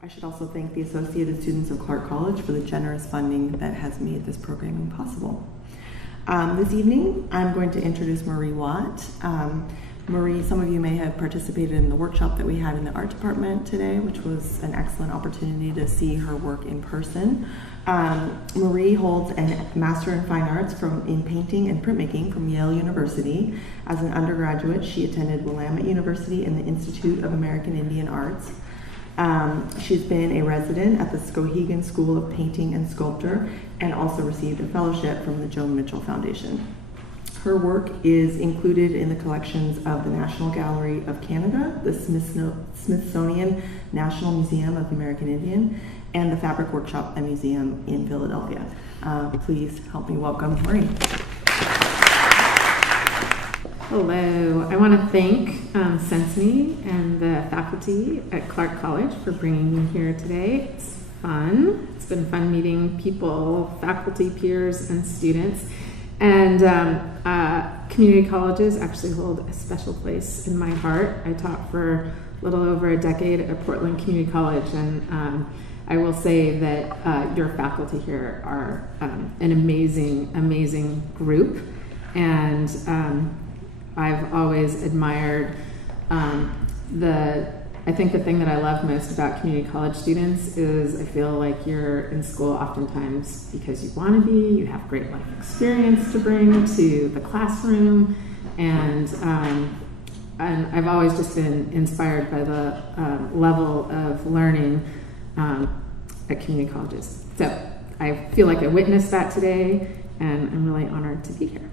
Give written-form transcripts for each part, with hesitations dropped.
I should also thank the Associated Students of Clark College for the generous funding that has made this programming possible. This evening, I'm going to introduce Marie Watt. Marie, some of you may have participated in the workshop that we had in the art department today, which was an excellent opportunity to see her work in person. Marie holds a Master in Fine Arts in Painting and Printmaking from Yale University. As an undergraduate, she attended Willamette University and the Institute of American Indian Arts. She's been a resident at the Skowhegan School of Painting and Sculpture and also received a fellowship from the Joan Mitchell Foundation. Her work is included in the collections of the National Gallery of Canada, the Smithsonian National Museum of the American Indian, and the Fabric Workshop and Museum in Philadelphia. Please help me welcome Marie. Hello. I want to thank Sensini and the faculty at Clark College for bringing me here today. It's fun. It's been fun meeting people, faculty, peers, and students. And community colleges actually hold a special place in my heart. I taught for a little over a decade at Portland Community College, and I will say that your faculty here are an amazing, amazing group. And I've always admired I think the thing that I love most about community college students is I feel like you're in school oftentimes because you want to be, you have great life experience to bring to the classroom, and I've always just been inspired by the level of learning at community colleges. So I feel like I witnessed that today, and I'm really honored to be here.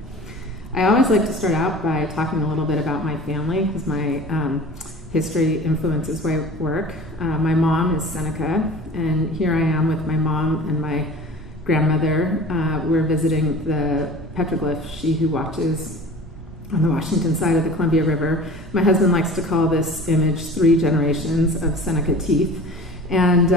I always like to start out by talking a little bit about my family, because my history influences my work. My mom is Seneca, and here I am with my mom and my grandmother. We're visiting the petroglyph, She Who Watches, on the Washington side of the Columbia River. My husband likes to call this image 3 generations of Seneca teeth. And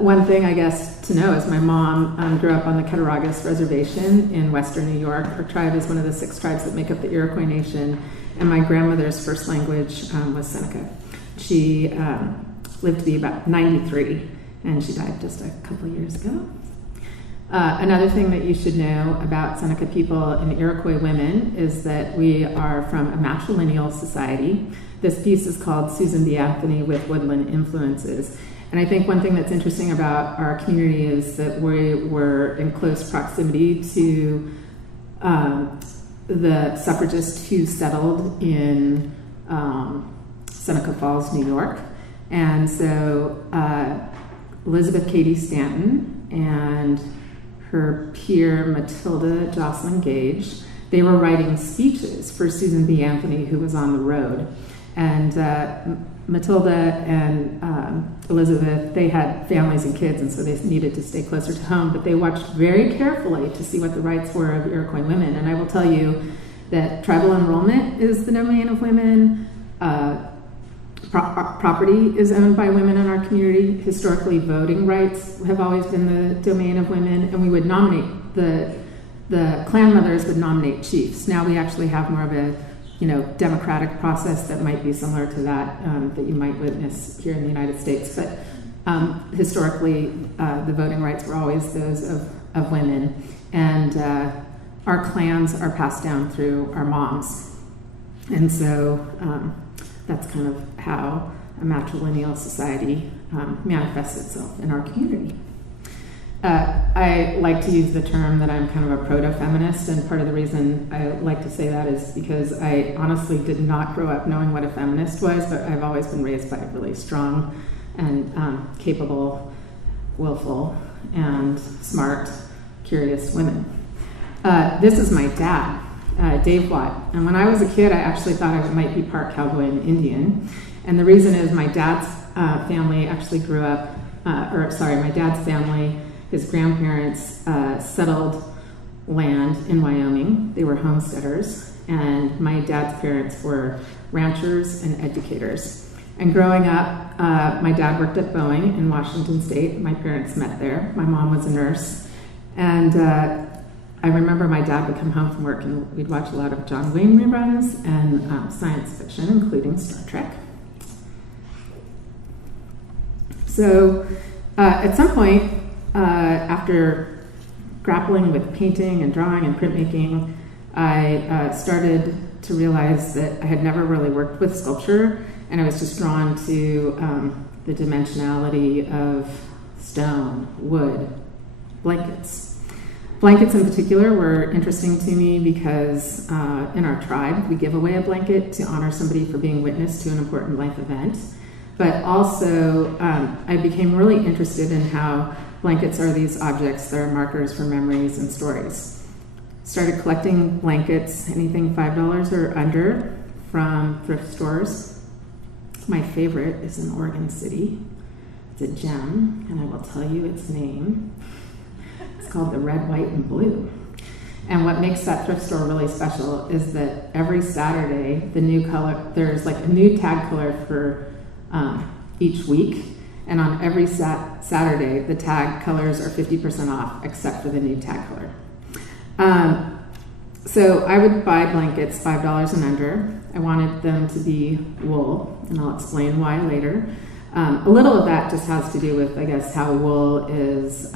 one thing I guess to know is my mom grew up on the Cattaraugus Reservation in western New York. Her tribe is one of the 6 tribes that make up the Iroquois Nation, and my grandmother's first language was Seneca. She lived to be about 93, and she died just a couple years ago. Another thing that you should know about Seneca people and Iroquois women is that we are from a matrilineal society. This piece is called Susan B. Anthony with Woodland Influences. And I think one thing that's interesting about our community is that we were in close proximity to the suffragists who settled in Seneca Falls, New York. And so Elizabeth Cady Stanton and her peer Matilda Jocelyn Gage, they were writing speeches for Susan B. Anthony, who was on the road. And Matilda and Elizabeth, they had families and kids, and so they needed to stay closer to home, but they watched very carefully to see what the rights were of Iroquois women. And I will tell you that tribal enrollment is the domain of women. Property is owned by women in our community. Historically, voting rights have always been the domain of women, and we would nominate, the clan mothers would nominate chiefs. Now we actually have more of a democratic process that might be similar to that that you might witness here in the United States. But historically, the voting rights were always those of women. And our clans are passed down through our moms. And so that's kind of how a matrilineal society manifests itself in our community. I like to use the term that I'm kind of a proto-feminist, and part of the reason I like to say that is because I honestly did not grow up knowing what a feminist was, but I've always been raised by really strong and capable, willful, and smart, curious women. This is my dad, Dave Watt, and when I was a kid, I actually thought I might be part cowboy and Indian, and the reason is my dad's family actually grew up, my dad's family, his grandparents settled land in Wyoming. They were homesteaders, and my dad's parents were ranchers and educators. And growing up, my dad worked at Boeing in Washington State. My parents met there. My mom was a nurse. And I remember my dad would come home from work and we'd watch a lot of John Wayne reruns and science fiction, including Star Trek. So at some point, after grappling with painting and drawing and printmaking, I started to realize that I had never really worked with sculpture, and I was just drawn to the dimensionality of stone, wood, blankets. Blankets in particular were interesting to me because in our tribe, we give away a blanket to honor somebody for being witness to an important life event. But also, I became really interested in how blankets are these objects that are markers for memories and stories. Started collecting blankets, anything $5 or under, from thrift stores. My favorite is in Oregon City. It's a gem, and I will tell you its name. It's called the Red, White, and Blue. And what makes that thrift store really special is that every Saturday, the new color, there's like a new tag color for each week. And on every Saturday, the tag colors are 50% off, except for the new tag color. So I would buy blankets $5 and under. I wanted them to be wool, and I'll explain why later. A little of that just has to do with, I guess, how wool is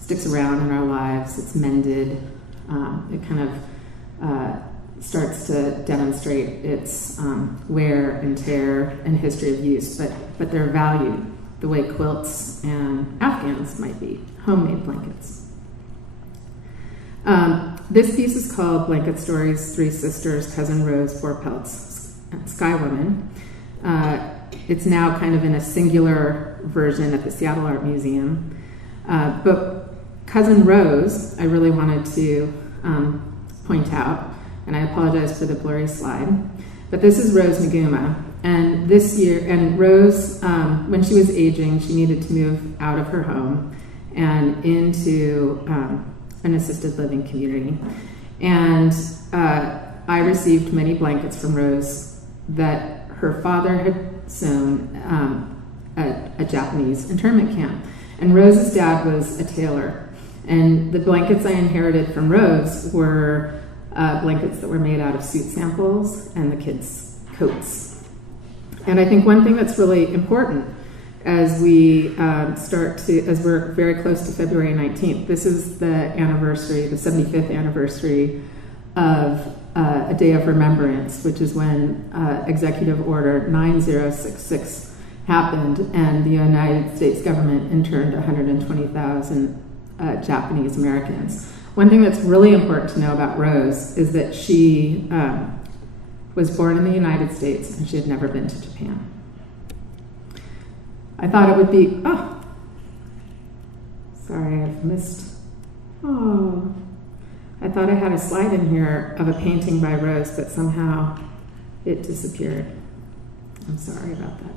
sticks around in our lives. It's mended. It kind of starts to demonstrate its wear and tear and history of use, but they're valued the way quilts and Afghans might be, homemade blankets. This piece is called Blanket Stories, Three Sisters, Cousin Rose, Four Pelts, Sky Woman. It's now kind of in a singular version at the Seattle Art Museum. But Cousin Rose, I really wanted to point out, and I apologize for the blurry slide, but this is Rose Naguma. And this year, and Rose, when she was aging, she needed to move out of her home and into an assisted living community. And I received many blankets from Rose that her father had sewn at a Japanese internment camp. And Rose's dad was a tailor. And the blankets I inherited from Rose were blankets that were made out of suit samples and the kids' coats. And I think one thing that's really important as we as we're very close to February 19th, this is the anniversary, the 75th anniversary of a Day of Remembrance, which is when Executive Order 9066 happened, and the United States government interned 120,000 Japanese Americans. One thing that's really important to know about Rose is that she was born in the United States and she had never been to Japan. I thought it would be, sorry, I've missed, I thought I had a slide in here of a painting by Rose, but somehow it disappeared. I'm sorry about that.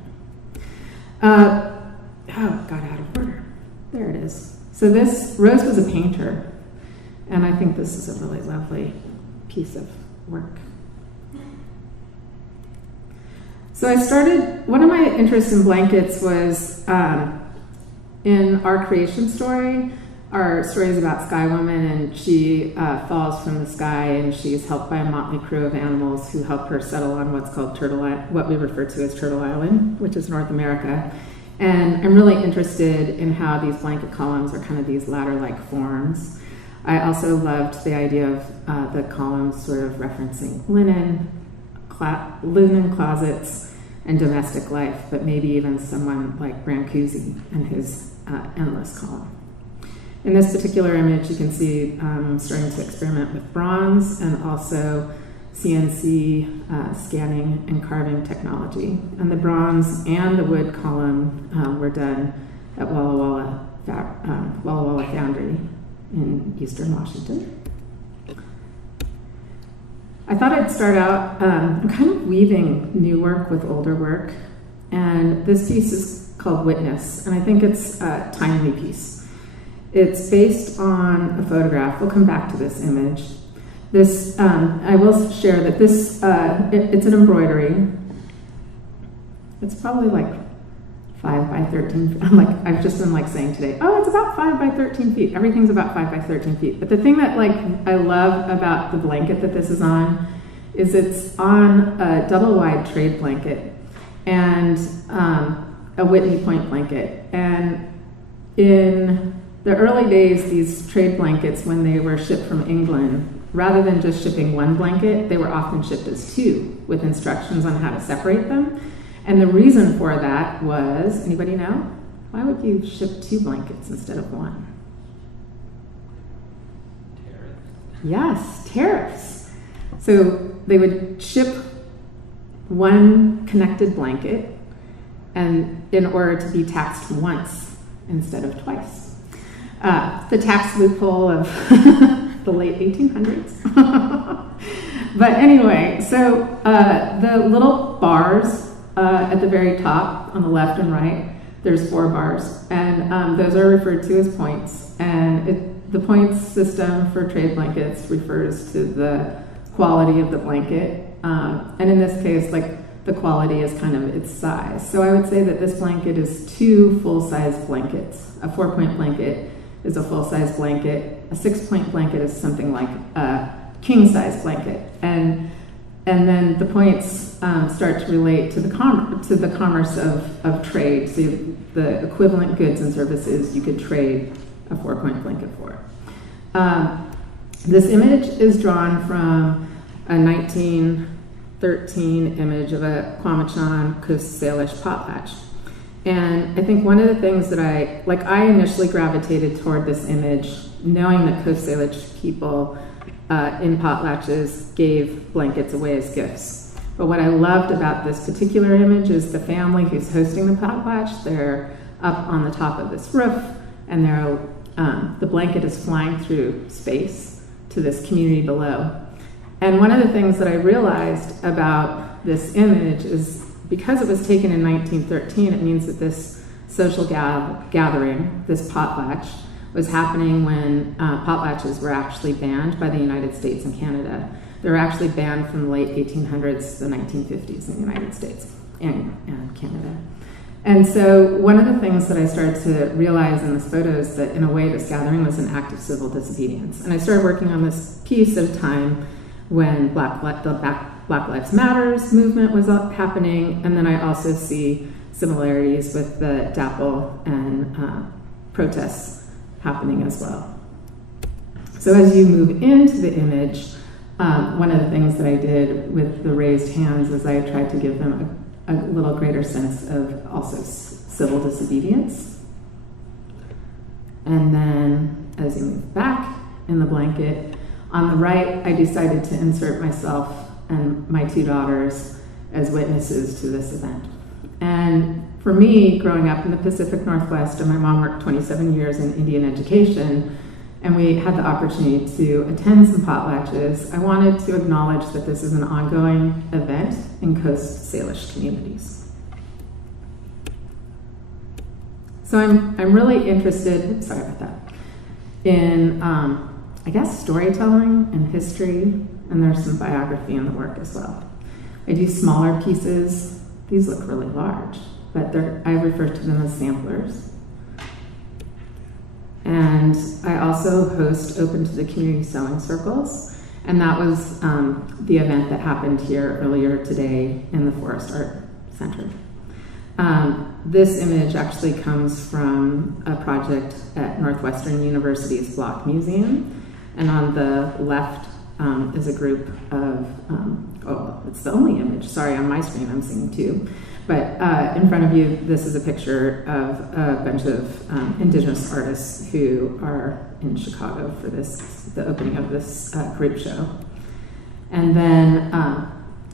Got out of order. There it is. So Rose was a painter, and I think this is a really lovely piece of work. So one of my interests in blankets was in our creation story. Our story is about Sky Woman, and she falls from the sky, and she's helped by a motley crew of animals who help her settle on what's called what we refer to as Turtle Island, which is North America. And I'm really interested in how these blanket columns are kind of these ladder-like forms. I also loved the idea of the columns sort of referencing linen closets and domestic life, but maybe even someone like Brancusi and his endless column. In this particular image, you can see I'm starting to experiment with bronze and also CNC scanning and carving technology. And the bronze and the wood column were done at Walla Walla Foundry in Eastern Washington. I thought I'd start out, I'm kind of weaving new work with older work, and this piece is called Witness, and I think it's a timely piece. It's based on a photograph. We'll come back to this image. This, I will share that this, it's an embroidery. It's probably like 5 by 13. I've just been saying today, it's about 5 by 13 feet. Everything's about 5 by 13 feet. But the thing that I love about the blanket that this is on is it's on a double wide trade blanket. And a Whitney Point blanket. And in the early days, these trade blankets, when they were shipped from England, rather than just shipping one blanket, they were often shipped as two, with instructions on how to separate them. And the reason for that was, anybody know? Why would you ship two blankets instead of one? Tariffs. Yes, tariffs. So they would ship one connected blanket, and in order to be taxed once instead of twice. The tax loophole of the late 1800s. But anyway, so the little bars at the very top on the left and right, there's 4 bars, and those are referred to as points. And the points system for trade blankets refers to the quality of the blanket. And in this case, like, the quality is kind of its size. So I would say that this blanket is 2 full-size blankets. A 4-point blanket is a full-size blanket. A 6-point blanket is something like a king-size blanket. And then the points start to relate to the commerce of trade. So the equivalent goods and services you could trade a 4-point blanket for. This image is drawn from a 1913 image of a Quamachan Coast Salish potlatch. And I think one of the things that I initially gravitated toward this image, knowing that Coast Salish people in potlatches gave blankets away as gifts. But what I loved about this particular image is the family who's hosting the potlatch. They're up on the top of this roof, and the blanket is flying through space to this community below. And one of the things that I realized about this image is, because it was taken in 1913, it means that this social gathering, this potlatch, was happening when potlatches were actually banned by the United States and Canada. They were actually banned from the late 1800s to the 1950s in the United States and Canada. And so one of the things that I started to realize in this photo is that, in a way, this gathering was an act of civil disobedience. And I started working on this piece of time when the Black Lives Matters movement was happening, and then I also see similarities with the DAPL and protests happening as well. So as you move into the image, one of the things that I did with the raised hands is I tried to give them a little greater sense of also civil disobedience. And then as you move back in the blanket, on the right, I decided to insert myself and my 2 daughters as witnesses to this event. And for me, growing up in the Pacific Northwest, and my mom worked 27 years in Indian education, and we had the opportunity to attend some potlatches, I wanted to acknowledge that this is an ongoing event in Coast Salish communities. So I'm really interested, sorry about that, in I guess storytelling and history, and there's some biography in the work as well. I do smaller pieces. These look really large, but I refer to them as samplers. And I also host Open to the Community Sewing Circles, and that was the event that happened here earlier today in the Forest Art Center. This image actually comes from a project at Northwestern University's Block Museum, and on the left is a group of, it's the only image, sorry, on my screen I'm seeing 2, but in front of you, this is a picture of a bunch of Indigenous artists who are in Chicago for the opening of this group show. And then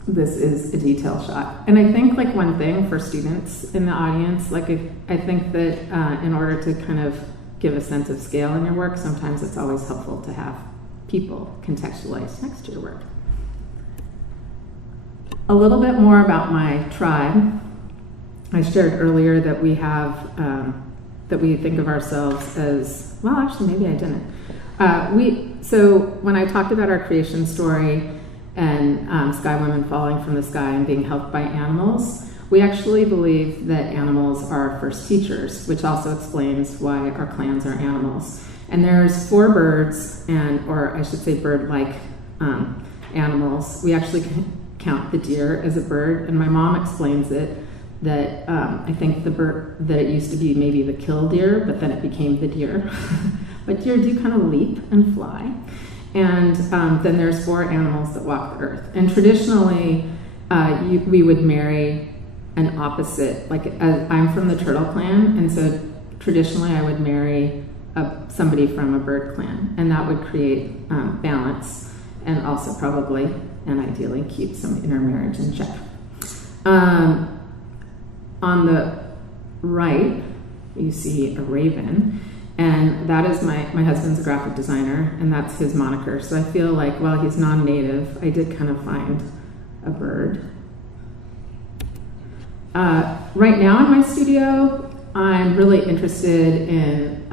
this is a detail shot. And I think, like, one thing for students in the audience, like, I think that in order to kind of give a sense of scale in your work, sometimes it's always helpful to have people contextualized next to your work. A little bit more about my tribe. I shared earlier that we have, that we think of ourselves as, well, actually, maybe I didn't. So when I talked about our creation story and sky women falling from the sky and being helped by animals, we actually believe that animals are our first teachers, which also explains why our clans are animals. And there's 4 birds, or I should say bird-like animals. We actually count the deer as a bird, and my mom explains it that I think the bird, that it used to be maybe the killdeer, but then it became the deer. But deer do kind of leap and fly. And then there's 4 animals that walk the earth. And traditionally, we would marry an opposite. Like, I'm from the turtle clan, and so traditionally I would marry somebody from a bird clan, and that would create balance, and also probably and ideally keep some intermarriage in check. On the right, you see a raven, and that is my husband's a graphic designer, and that's his moniker. So I feel like, while he's non-native, I did kind of find a bird. Right now in my studio, I'm really interested in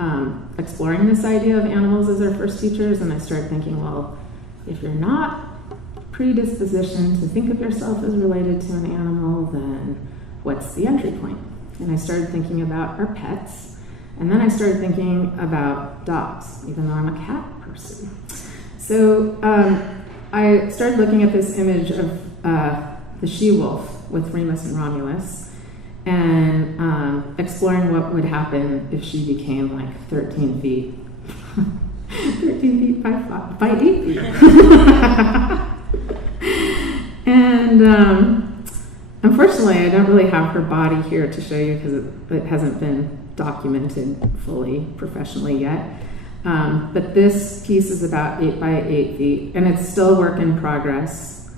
exploring this idea of animals as our first teachers, and I started thinking, well, if you're not predispositioned to think of yourself as related to an animal, then what's the entry point? And I started thinking about our pets, and then I started thinking about dogs, even though I'm a cat person. So I started looking at this image of the she-wolf with Remus and Romulus, and exploring what would happen if she became like 13 feet. 13 feet by 8 feet. And unfortunately, I don't really have her body here to show you because it hasn't been documented fully professionally yet. But this piece is about 8 by 8 feet, and it's still a work in progress.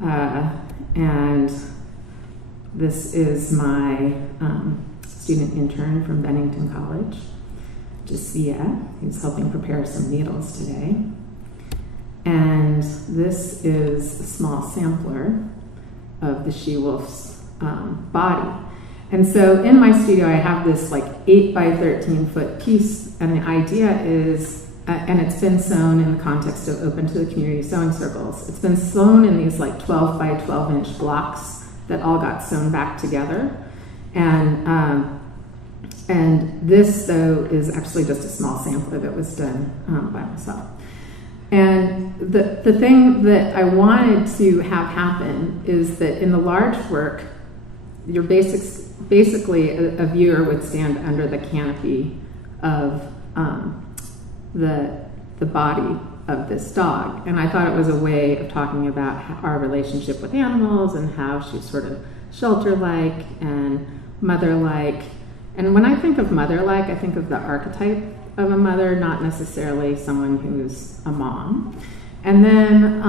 And this is my student intern from Bennington College, Jasiah, who's helping prepare some needles today. And this is a small sampler of the she-wolf's body. And so in my studio, I have this like 8 by 13 foot piece, and the idea is, and it's been sewn in the context of Open to the Community sewing circles. It's been sewn in these like 12 by 12 inch blocks that all got sewn back together. And this, though, is actually just a small sampler that was done by myself. And the thing that I wanted to have happen is that in the large work, you're basically a viewer would stand under the canopy of the body of this dog. And I thought it was a way of talking about our relationship with animals and how she's sort of shelter-like and mother-like. And when I think of mother-like, I think of the archetype of a mother, not necessarily someone who's a mom. And then,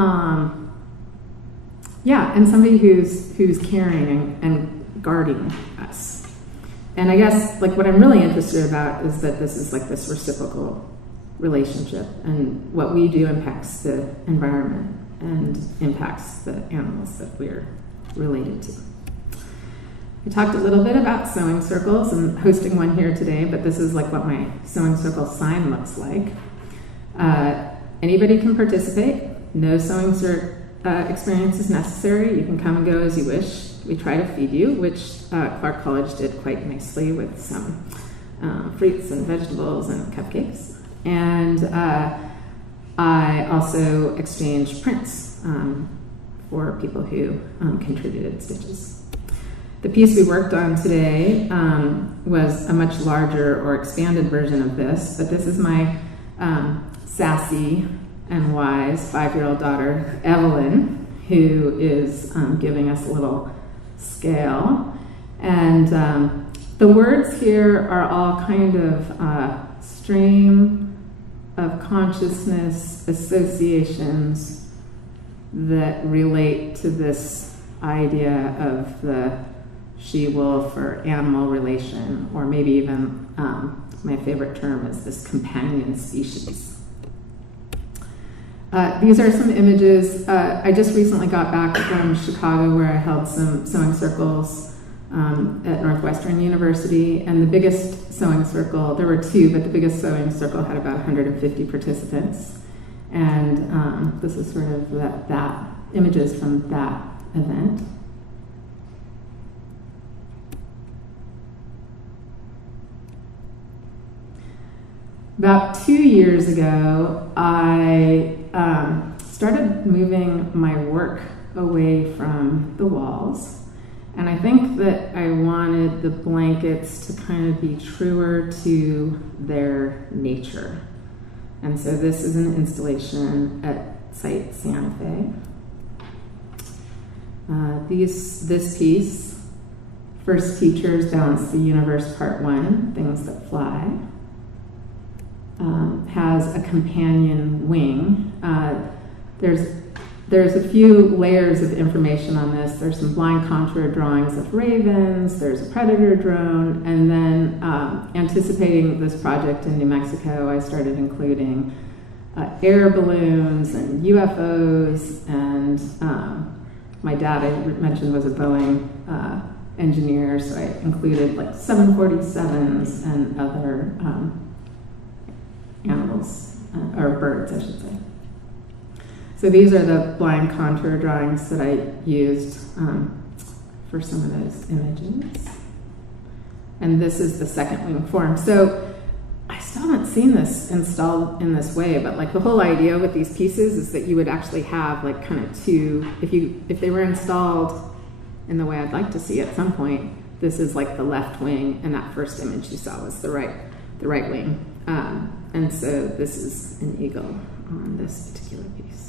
and somebody who's caring and guarding us. And I guess like what I'm really interested about is that this is like this reciprocal relationship, and what we do impacts the environment and impacts the animals that we're related to. I talked a little bit about sewing circles and hosting one here today, but this is like what my sewing circle sign looks like. Anybody can participate. No sewing experience is necessary. You can come and go as you wish. We try to feed you, which Clark College did quite nicely with some fruits and vegetables and cupcakes. And I also exchanged prints for people who contributed stitches. The piece we worked on today was a much larger or expanded version of this, but this is my sassy and wise 5-year-old daughter, Evelyn, who is giving us a little scale. And the words here are all kind of stream of consciousness associations that relate to this idea of the she-wolf or animal relation, or maybe even my favorite term is this companion species. These are some images. I just recently got back from Chicago, where I held some sewing circles at Northwestern University, and the biggest sewing circle, there were 2, but the biggest sewing circle had about 150 participants. And this is sort of that images from that event. About 2 years ago, I started moving my work away from the walls, And I think that I wanted the blankets to kind of be truer to their nature. And so this is an installation at Site Santa Fe. This piece, First Teachers Balance the Universe Part 1, Things That Fly, has a companion wing. There's a few layers of information on this. There's some blind contour drawings of ravens, there's a predator drone, and then anticipating this project in New Mexico, I started including air balloons and UFOs, and my dad, I mentioned, was a Boeing engineer, so I included like 747s and other animals, or birds, I should say. So these are the blind contour drawings that I used for some of those images. And this is the second wing form. So I still haven't seen this installed in this way, but like the whole idea with these pieces is that you would actually have like kind of two, if they were installed in the way I'd like to see at some point, this is like the left wing, and that first image you saw was the right wing. And so this is an eagle on this particular piece.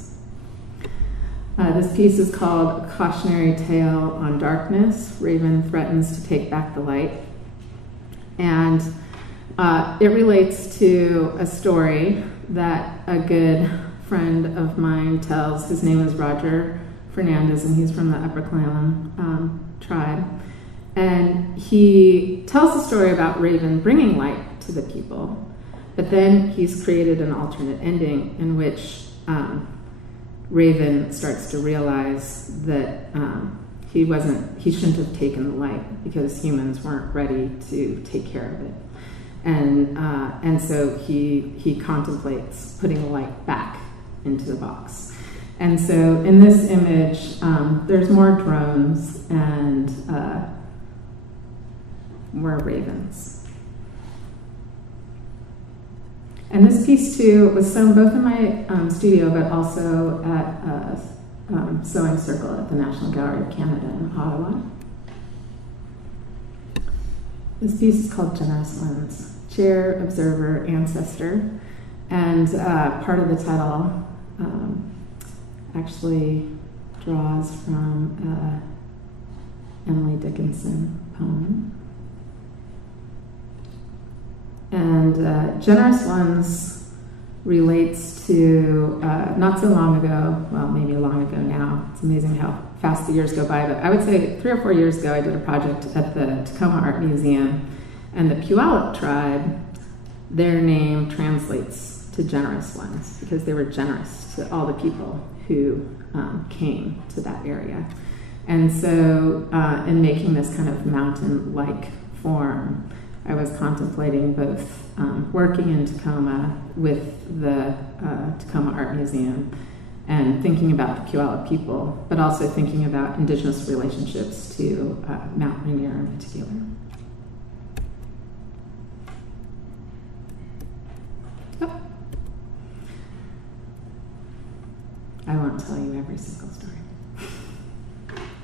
This piece is called A Cautionary Tale on Darkness. Raven threatens to take back the light. And it relates to a story that a good friend of mine tells. His name is Roger Fernandez, and he's from the Upper Clallam tribe. And he tells a story about Raven bringing light to the people, but then he's created an alternate ending in which Raven starts to realize that he shouldn't have taken the light because humans weren't ready to take care of it. And so he contemplates putting the light back into the box. And so in this image, there's more drones and more ravens. And this piece too was sewn both in my studio, but also at a sewing circle at the National Gallery of Canada in Ottawa. This piece is called Generous Lens, Chair, Observer, Ancestor, and part of the title actually draws from Emily Dickinson poem. And Generous Ones relates to not so long ago, well, maybe long ago now. It's amazing how fast the years go by, but I would say 3 or 4 years ago I did a project at the Tacoma Art Museum, and the Puyallup tribe, their name translates to Generous Ones because they were generous to all the people who came to that area. And so in making this kind of mountain-like form, I was contemplating both working in Tacoma with the Tacoma Art Museum and thinking about the Puyallup people, but also thinking about Indigenous relationships to Mount Rainier in particular. Oh. I won't tell you every single story.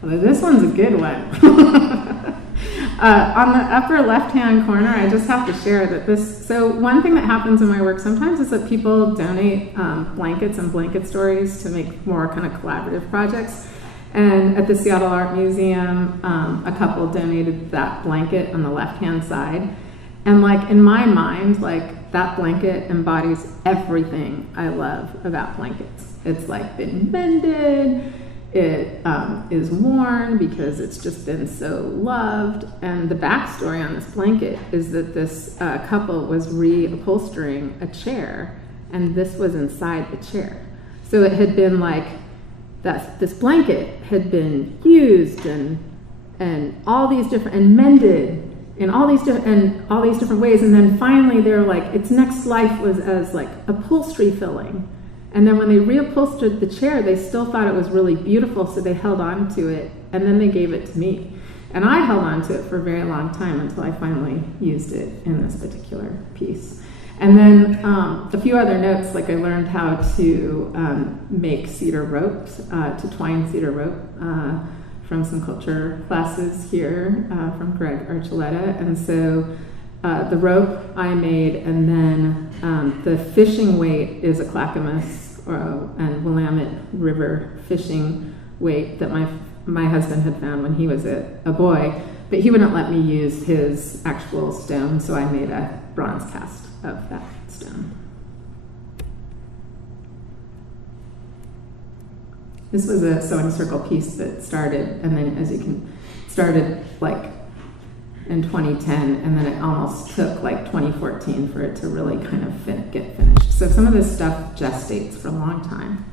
Although this one's a good one. On the upper left-hand corner, I just have to share that so one thing that happens in my work sometimes is that people donate blankets and blanket stories to make more kind of collaborative projects. And at the Seattle Art Museum, a couple donated that blanket on the left-hand side. And like in my mind, like that blanket embodies everything I love about blankets. It's like been mended. It is worn because it's just been so loved. And the backstory on this blanket is that this couple was reupholstering a chair, and this was inside the chair. So it had been like this blanket had been used and all these different and mended in all these different ways. And then finally, they're like, its next life was as like upholstery filling. And then when they reupholstered the chair, they still thought it was really beautiful, so they held on to it, and then they gave it to me. And I held on to it for a very long time until I finally used it in this particular piece. And then a few other notes, like I learned how to make cedar ropes, to twine cedar rope from some culture classes here from Greg Archuleta. And so the rope I made, and then the fishing weight is a Clackamas and Willamette River fishing weight that my husband had found when he was a boy, but he wouldn't let me use his actual stone, so I made a bronze cast of that stone. This was a sewing circle piece that started, and then as you can, started like in 2010, and then it almost took like 2014 for it to really kind of get finished. So some of this stuff gestates for a long time.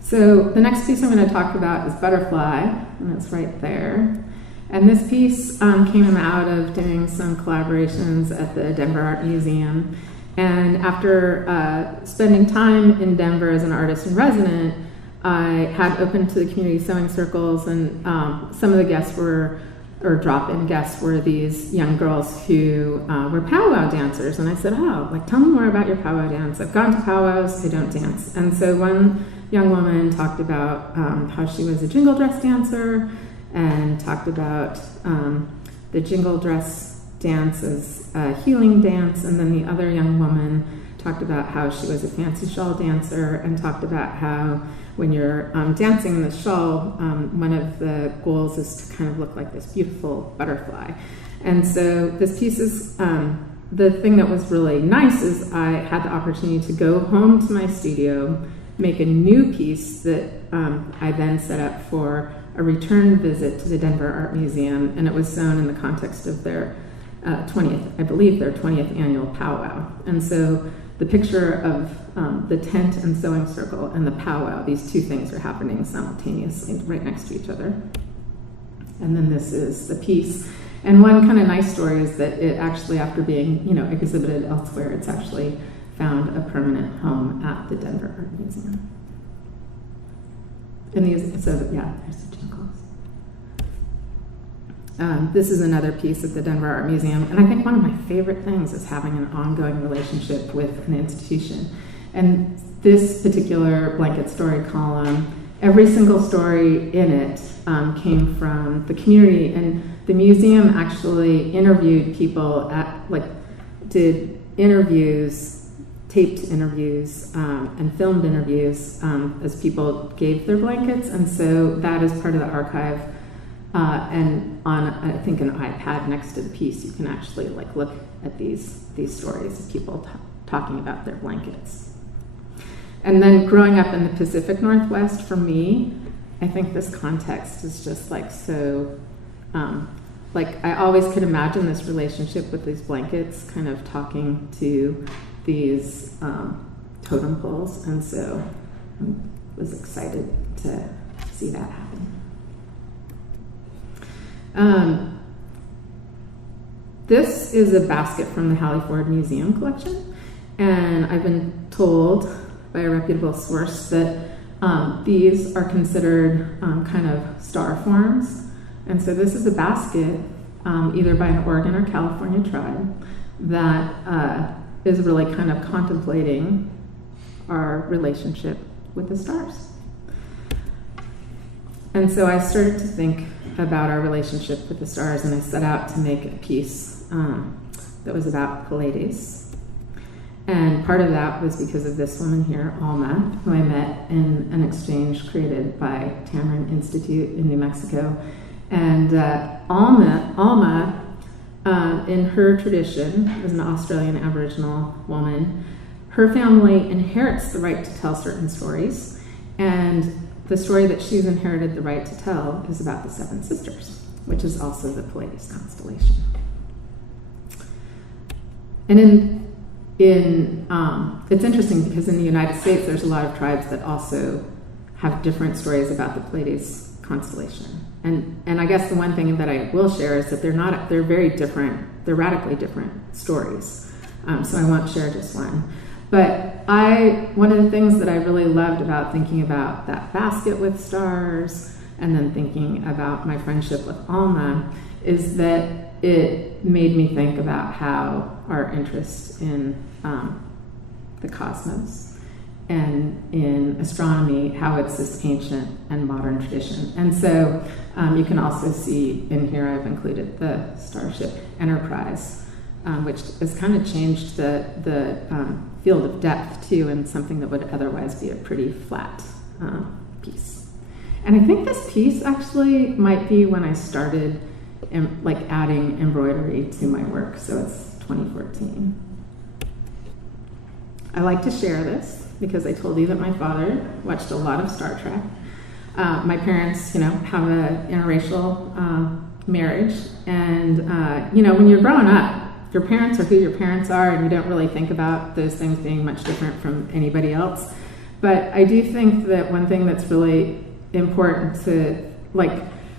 So the next piece I'm going to talk about is Butterfly, and it's right there. And this piece came out of doing some collaborations at the Denver Art Museum. And after spending time in Denver as an artist in resident, I had opened to the community sewing circles, and some of the guests were, or drop-in guests were these young girls who were powwow dancers. And I said, oh, like, tell me more about your powwow dance. I've gone to powwows, I don't dance. And so one young woman talked about how she was a jingle dress dancer, and talked about the jingle dress dance as a healing dance, and then the other young woman talked about how she was a fancy shawl dancer, and talked about how when you're dancing in the shawl, one of the goals is to kind of look like this beautiful butterfly. And so this piece is, the thing that was really nice is I had the opportunity to go home to my studio, make a new piece that I then set up for a return visit to the Denver Art Museum, and it was sewn in the context of their 20th annual powwow. And so the picture of the tent and sewing circle and the powwow, these two things are happening simultaneously right next to each other. And then this is the piece. And one kind of nice story is that it actually, after being exhibited elsewhere, it's actually found a permanent home at the Denver Art Museum. And so yeah, there's the jingles. This is another piece at the Denver Art Museum, and I think one of my favorite things is having an ongoing relationship with an institution. And this particular blanket story column, every single story in it came from the community, and the museum actually interviewed people did interviews, taped interviews, and filmed interviews as people gave their blankets, and so that is part of the archive. And on, I think, an iPad next to the piece, you can actually look at these stories of people talking about their blankets. And then growing up in the Pacific Northwest, for me, I think this context is just so, I always could imagine this relationship with these blankets kind of talking to these totem poles, and so I was excited to see that happen. This is a basket from the Hallie Ford Museum collection, and I've been told by a reputable source that these are considered kind of star forms. And so this is a basket either by an Oregon or California tribe that is really kind of contemplating our relationship with the stars. And so I started to think about our relationship with the stars, and I set out to make a piece that was about Pleiades. And part of that was because of this woman here, Alma, who I met in an exchange created by Tamarind Institute in New Mexico. And Alma, in her tradition, is an Australian Aboriginal woman. Her family inherits the right to tell certain stories, and the story that she's inherited the right to tell is about the Seven Sisters, which is also the Pleiades constellation. And it's interesting because in the United States, there's a lot of tribes that also have different stories about the Pleiades constellation. And I guess the one thing that I will share is that they're very different, they're radically different stories. So I won't share just one. But one of the things that I really loved about thinking about that basket with stars and then thinking about my friendship with Alma is that it made me think about how our interest in the cosmos and in astronomy, how it's this ancient and modern tradition. And so you can also see in here I've included the Starship Enterprise, which has kind of changed the field of depth too, in something that would otherwise be a pretty flat piece. And I think this piece actually might be when I started adding embroidery to my work, so it's 2014. I like to share this because I told you that my father watched a lot of Star Trek. My parents, have an interracial marriage, and when you're growing up, your parents are who your parents are, and you don't really think about those things being much different from anybody else. But I do think that one thing that's really important to,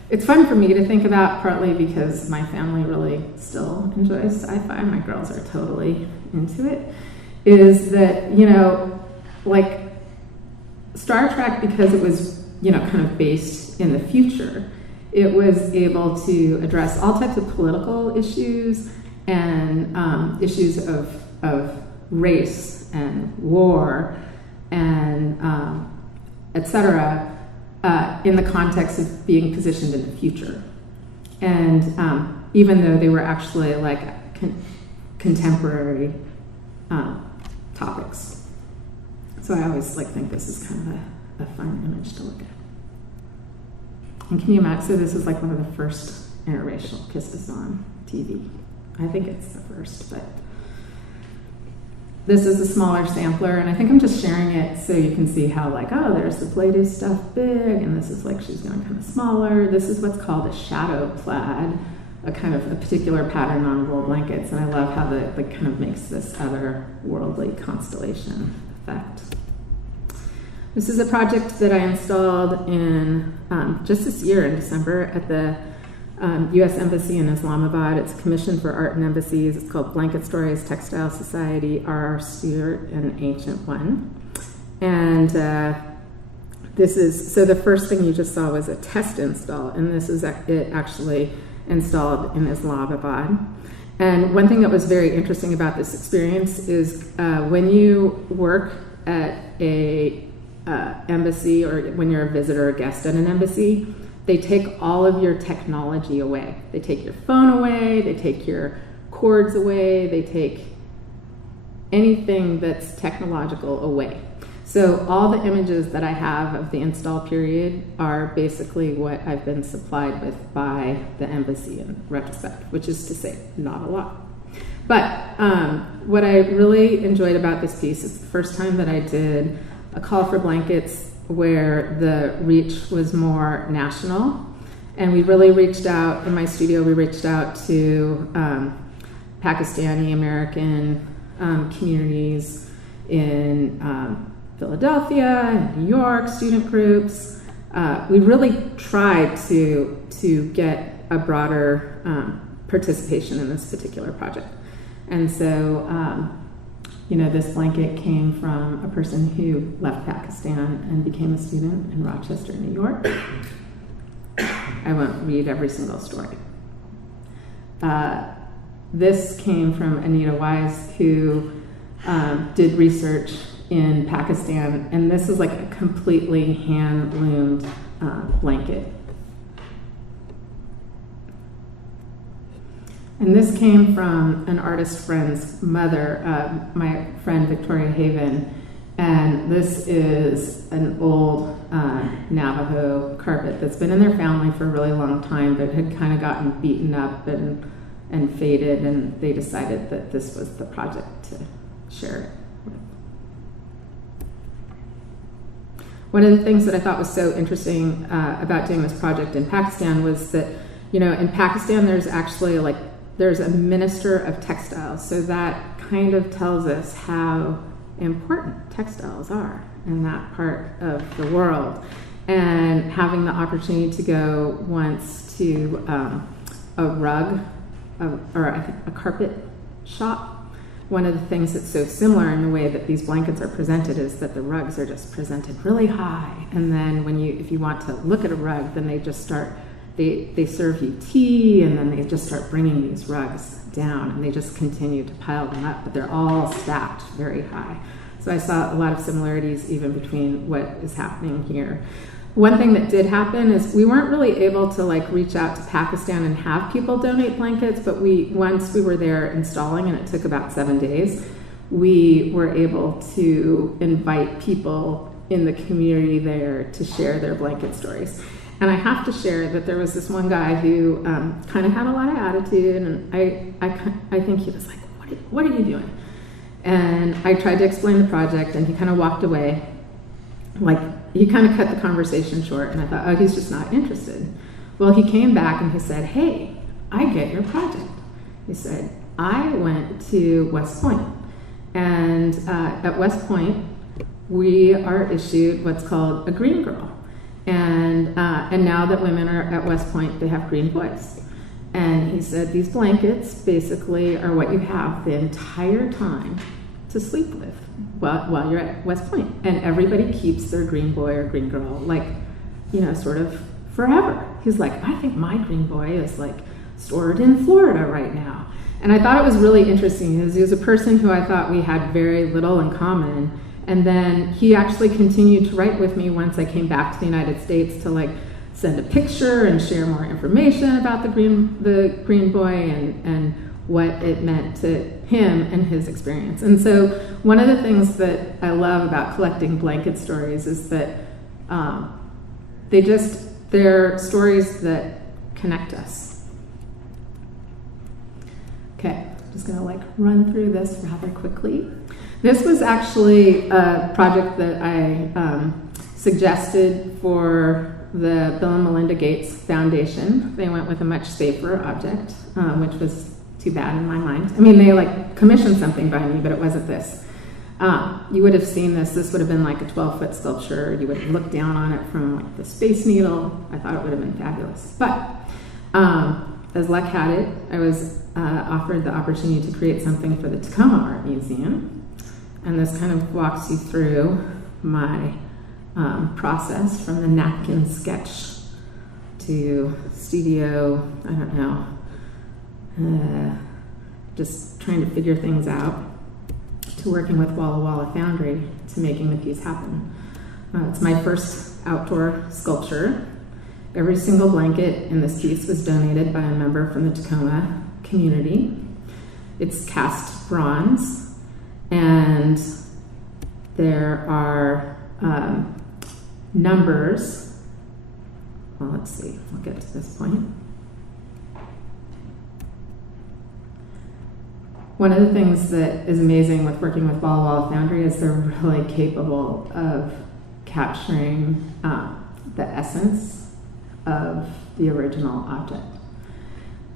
it's fun for me to think about, partly because my family really still enjoys sci-fi. My girls are totally into it. Is that, Star Trek, because it was, kind of based in the future, it was able to address all types of political issues and issues of race and war and et cetera, in the context of being positioned in the future. And even though they were actually contemporary topics. So I always think this is kind of a fun image to look at. And can you imagine, so this is one of the first interracial kisses on TV. I think it's the first, but this is a smaller sampler, and I think I'm just sharing it so you can see how there's the Play-Doh stuff big, and this is she's going kind of smaller. This is what's called a shadow plaid, a kind of a particular pattern on wool blankets, and I love how that kind of makes this otherworldly constellation effect. This is a project that I installed in just this year in December at the U.S. Embassy in Islamabad. It's a commission for art and embassies. It's called Blanket Stories, Textile Society, R.R. Stewart, an Ancient One. And this is, so the first thing you just saw was a test install, and this is it actually installed in Islamabad. And one thing that was very interesting about this experience is when you work at a embassy, or when you're a visitor or guest at an embassy, they take all of your technology away. They take your phone away, they take your cords away, they take anything that's technological away. So all the images that I have of the install period are basically what I've been supplied with by the embassy in retrospect, which is to say, not a lot. But what I really enjoyed about this piece is the first time that I did a call for blankets where the reach was more national. And we really reached out, in my studio, we reached out to Pakistani American communities in Philadelphia, New York, student groups. We really tried to get a broader participation in this particular project. And so, this blanket came from a person who left Pakistan and became a student in Rochester, New York. I won't read every single story. This came from Anita Wise, who did research in Pakistan, and this is a completely hand-loomed blanket. And this came from an artist friend's mother, my friend Victoria Haven, and this is an old Navajo carpet that's been in their family for a really long time, but had kind of gotten beaten up and faded, and they decided that this was the project to share it with. One of the things that I thought was so interesting about doing this project in Pakistan was that, in Pakistan there's actually there's a minister of textiles, so that kind of tells us how important textiles are in that part of the world. And having the opportunity to go once to a rug or a carpet shop, one of the things that's so similar in the way that these blankets are presented is that the rugs are just presented really high, and then if you want to look at a rug, then they just start. They serve you tea, and then they just start bringing these rugs down, and they just continue to pile them up, but they're all stacked very high. So I saw a lot of similarities even between what is happening here. One thing that did happen is we weren't really able to like reach out to Pakistan and have people donate blankets, but once we were there installing, and it took about 7 days, we were able to invite people in the community there to share their blanket stories. And I have to share that there was this one guy who kind of had a lot of attitude, and I think he was like, what are you doing? And I tried to explain the project, and he kind of walked away. Like, he kind of cut the conversation short, and I thought, oh, he's just not interested. Well, he came back and he said, hey, I get your project. He said, I went to West Point, and at West Point, we are issued what's called a green girl. And now that women are at West Point, they have green boys. And he said, these blankets basically are what you have the entire time to sleep with while you're at West Point. And everybody keeps their green boy or green girl, like, sort of forever. He's like, I think my green boy is like stored in Florida right now. And I thought it was really interesting because he was a person who I thought we had very little in common. And then he actually continued to write with me once I came back to the United States to like send a picture and share more information about the green boy and what it meant to him and his experience. And so one of the things that I love about collecting blanket stories is that they're stories that connect us. Okay, I'm just gonna like run through this rather quickly. This was actually a project that I suggested for the Bill and Melinda Gates Foundation. They went with a much safer object, which was too bad in my mind. I mean, they like commissioned something by me, but it wasn't this. You would have seen this. This would have been like a 12-foot sculpture. You would have looked down on it from like the Space Needle. I thought it would have been fabulous. But as luck had it, I was offered the opportunity to create something for the Tacoma Art Museum. And this kind of walks you through my process from the napkin sketch to studio, I don't know, just trying to figure things out, to working with Walla Walla Foundry, to making the piece happen. It's my first outdoor sculpture. Every single blanket in this piece was donated by a member from the Tacoma community. It's cast bronze. And there are numbers. Well, let's see. We'll get to this point. One of the things that is amazing with working with Walla Walla Foundry is they're really capable of capturing the essence of the original object.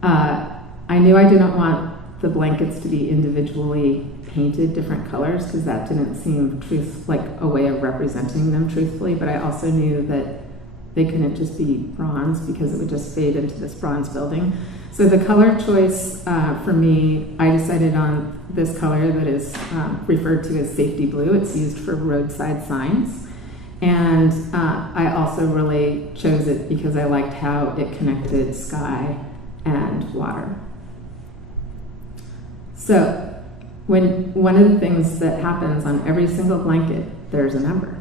I knew I didn't want the blankets to be individually painted different colors because that didn't seem like a way of representing them truthfully, but I also knew that they couldn't just be bronze because it would just fade into this bronze building. So the color choice for me, I decided on this color that is referred to as safety blue. It's used for roadside signs. And I also really chose it because I liked how it connected sky and water. So one of the things that happens on every single blanket, there's a number.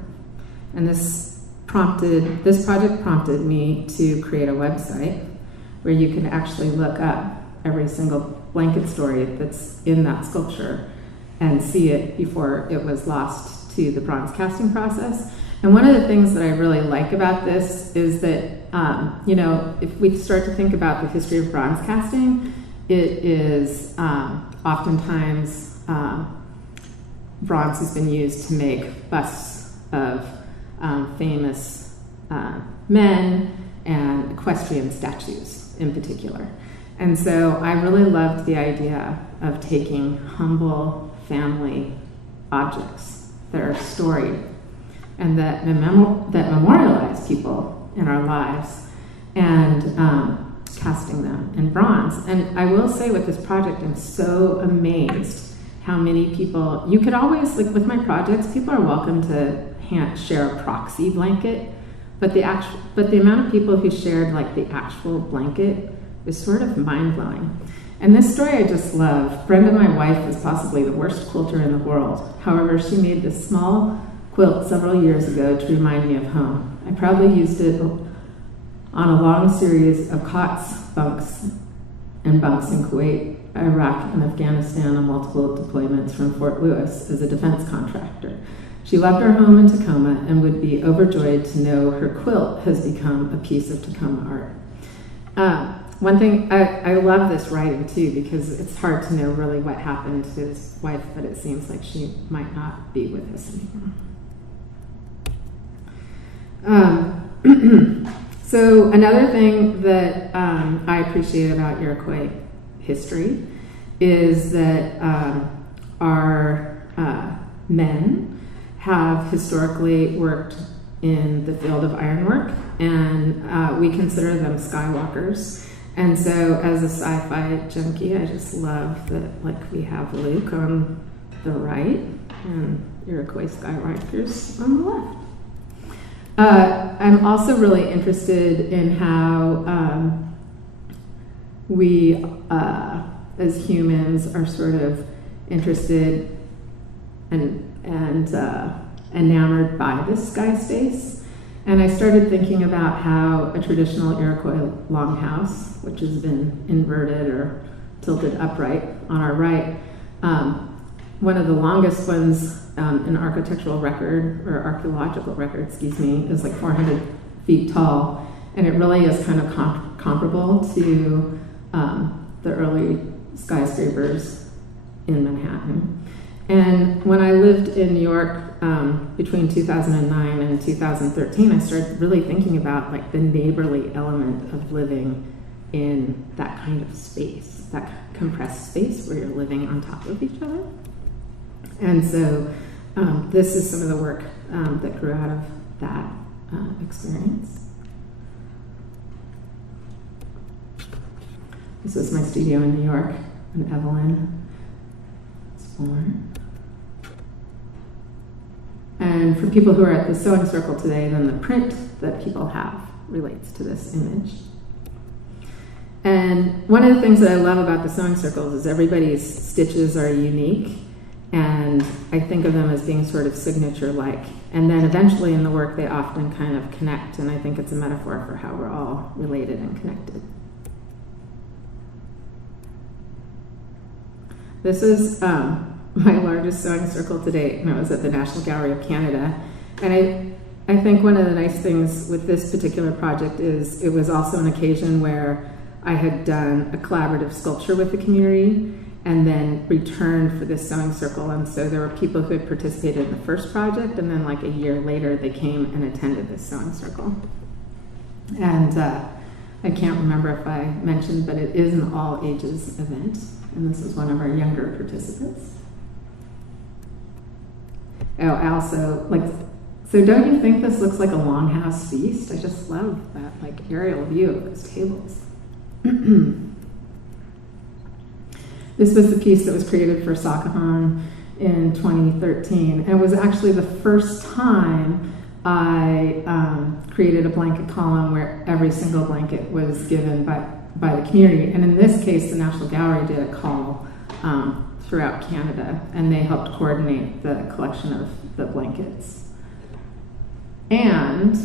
And this project prompted me to create a website where you can actually look up every single blanket story that's in that sculpture and see it before it was lost to the bronze casting process. And one of the things that I really like about this is that, if we start to think about the history of bronze casting, it is oftentimes bronze has been used to make busts of famous men and equestrian statues in particular. And so I really loved the idea of taking humble family objects that are storied and that memorialize people in our lives and casting them in bronze. And I will say with this project, I'm so amazed how many people, you could always, like with my projects, people are welcome to share a proxy blanket, but the amount of people who shared like the actual blanket is sort of mind-blowing. And this story I just love. Brenda, my wife, was possibly the worst quilter in the world. However, she made this small quilt several years ago to remind me of home. I proudly used it on a long series of cots, bunks, and bunks in Kuwait, Iraq, and Afghanistan on multiple deployments from Fort Lewis as a defense contractor. She loved her home in Tacoma and would be overjoyed to know her quilt has become a piece of Tacoma art. One thing, I love this writing too, because it's hard to know really what happened to his wife, but it seems like she might not be with us anymore. So another thing that I appreciate about Iroquois history is that our men have historically worked in the field of ironwork, and we consider them skywalkers. And so as a sci-fi junkie, I just love that, like, we have Luke on the right and Iroquois skywalkers on the left. I'm also really interested in how we, as humans, are sort of interested and enamored by this sky space. And I started thinking about how a traditional Iroquois longhouse, which has been inverted or tilted upright on our right, one of the longest ones in architectural record, or archaeological record, is like 400 feet tall. And it really is kind of comparable to the early skyscrapers in Manhattan. And when I lived in New York between 2009 and 2013, I started really thinking about, like, the neighborly element of living in that kind of space, that compressed space where you're living on top of each other. And so this is some of the work that grew out of that experience. This was my studio in New York, and Evelyn was born. And for people who are at the sewing circle today, then the print that people have relates to this image. And one of the things that I love about the sewing circles is everybody's stitches are unique, and I think of them as being sort of signature-like. And then eventually in the work, they often kind of connect, and I think it's a metaphor for how we're all related and connected. This is my largest sewing circle to date, and it was at the National Gallery of Canada. And I think one of the nice things with this particular project is it was also an occasion where I had done a collaborative sculpture with the community and then returned for this sewing circle. And so there were people who had participated in the first project, and then like a year later, they came and attended this sewing circle. And I can't remember if I mentioned, but it is an all ages event. And this is one of our younger participants. Oh, I also, like, so don't you think this looks like a longhouse feast? I just love that, like, aerial view of those tables. This was the piece that was created for Sakahan in 2013. And it was actually the first time I created a blanket column where every single blanket was given by the community. And in this case, the National Gallery did a call throughout Canada, and they helped coordinate the collection of the blankets. And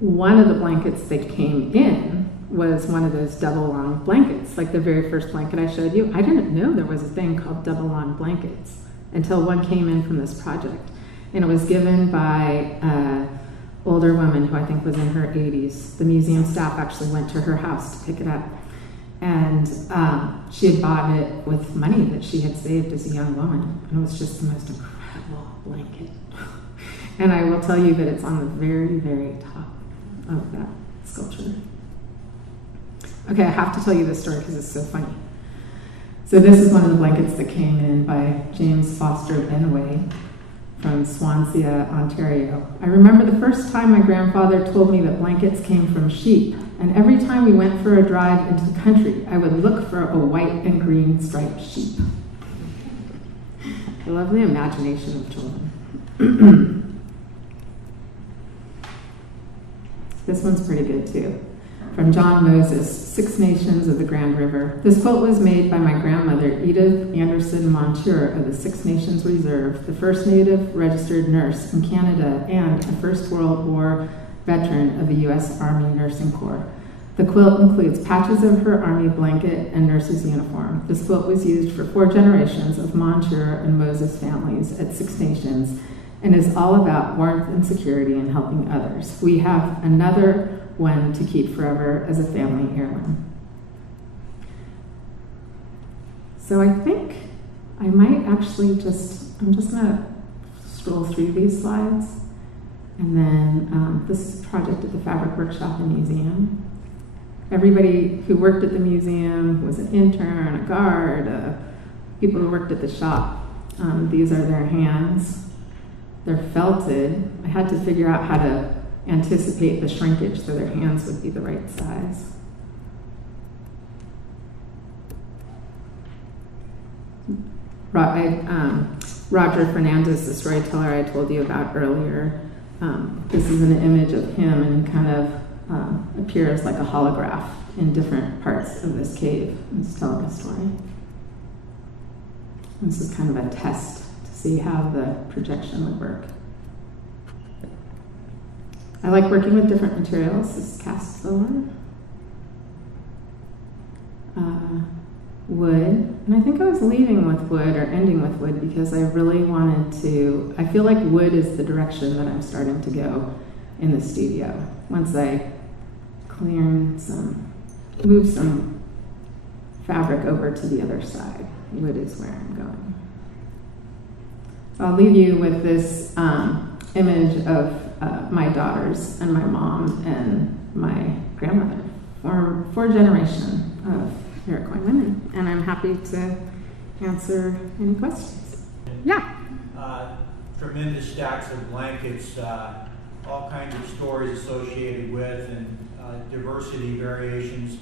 one of the blankets that came in was one of those double long blankets, like the very first blanket I showed you. I didn't know there was a thing called double long blankets until one came in from this project. And it was given by an older woman who I think was in her 80s. The museum staff actually went to her house to pick it up. And she had bought it with money that she had saved as a young woman. And it was just the most incredible blanket. And I will tell you that it's on the very, very top of that sculpture. Okay, I have to tell you this story because it's so funny. So this is one of the blankets that came in by James Foster Benway from Swansea, Ontario. I remember the first time my grandfather told me that blankets came from sheep, and every time we went for a drive into the country, I would look for a white and green striped sheep. I love the imagination of children. This one's pretty good too. from John Moses, Six Nations of the Grand River. This quilt was made by my grandmother, Edith Anderson Montour of the Six Nations Reserve, the first Native registered nurse in Canada and a First World War veteran of the U.S. Army Nursing Corps. The quilt includes patches of her Army blanket and nurse's uniform. This quilt was used for 4 generations of Montour and Moses families at Six Nations and is all about warmth and security and helping others. We have another one to keep forever as a family heirloom. So I think I might actually I'm just gonna scroll through these slides. And then this is a project at the Fabric Workshop and Museum. Everybody who worked at the museum, who was an intern, a guard, people who worked at the shop, these are their hands. They're felted. I had to figure out how to anticipate the shrinkage so their hands would be the right size. Roger Fernandez, the storyteller I told you about earlier, this is an image of him and he kind of appears like a holograph in different parts of this cave. He's telling a story. This is kind of a test to see how the projection would work. I like working with different materials. This is cast silver, wood, and I think I was leading with wood or ending with wood because I really wanted to, I feel like wood is the direction that I'm starting to go in the studio. Once I move some fabric over to the other side, wood is where I'm going. So I'll leave you with this image of my daughters and my mom and my grandmother, four generations of Iroquois women, and I'm happy to answer any questions. Yeah. Tremendous stacks of blankets, all kinds of stories associated with, and diversity, variations.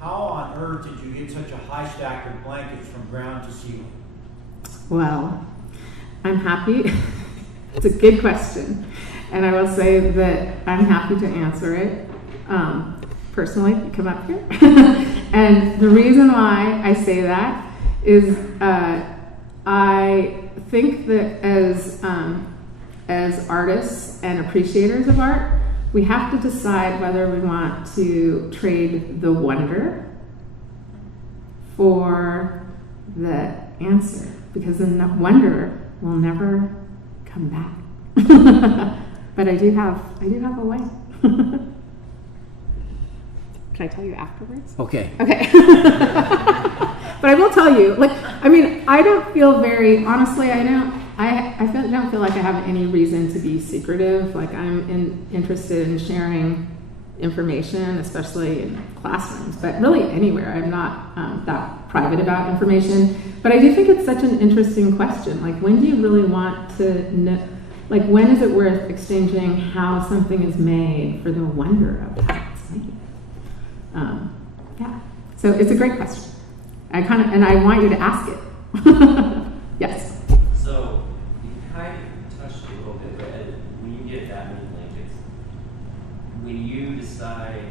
How on earth did you get such a high stack of blankets from ground to ceiling? Well, I'm happy. It's a good question. And I will say that I'm happy to answer it. Personally, you come up here. And the reason why I say that is I think that as artists and appreciators of art, we have to decide whether we want to trade the wonder for the answer, because the wonder will never come back. But I do have a way. Can I tell you afterwards? Okay. Okay. But I will tell you, I don't feel very, honestly, I don't feel like I have any reason to be secretive. Like, I'm interested in sharing information, especially in classrooms, but really anywhere. I'm not that private about information. But I do think it's such an interesting question. Like, when do you really want to know? Like, when is it worth exchanging how something is made for the wonder of how it's made? Yeah. So it's a great question. I want you to ask it. Yes. So you kind of touched a little bit, but when you get that many blankets, when you decide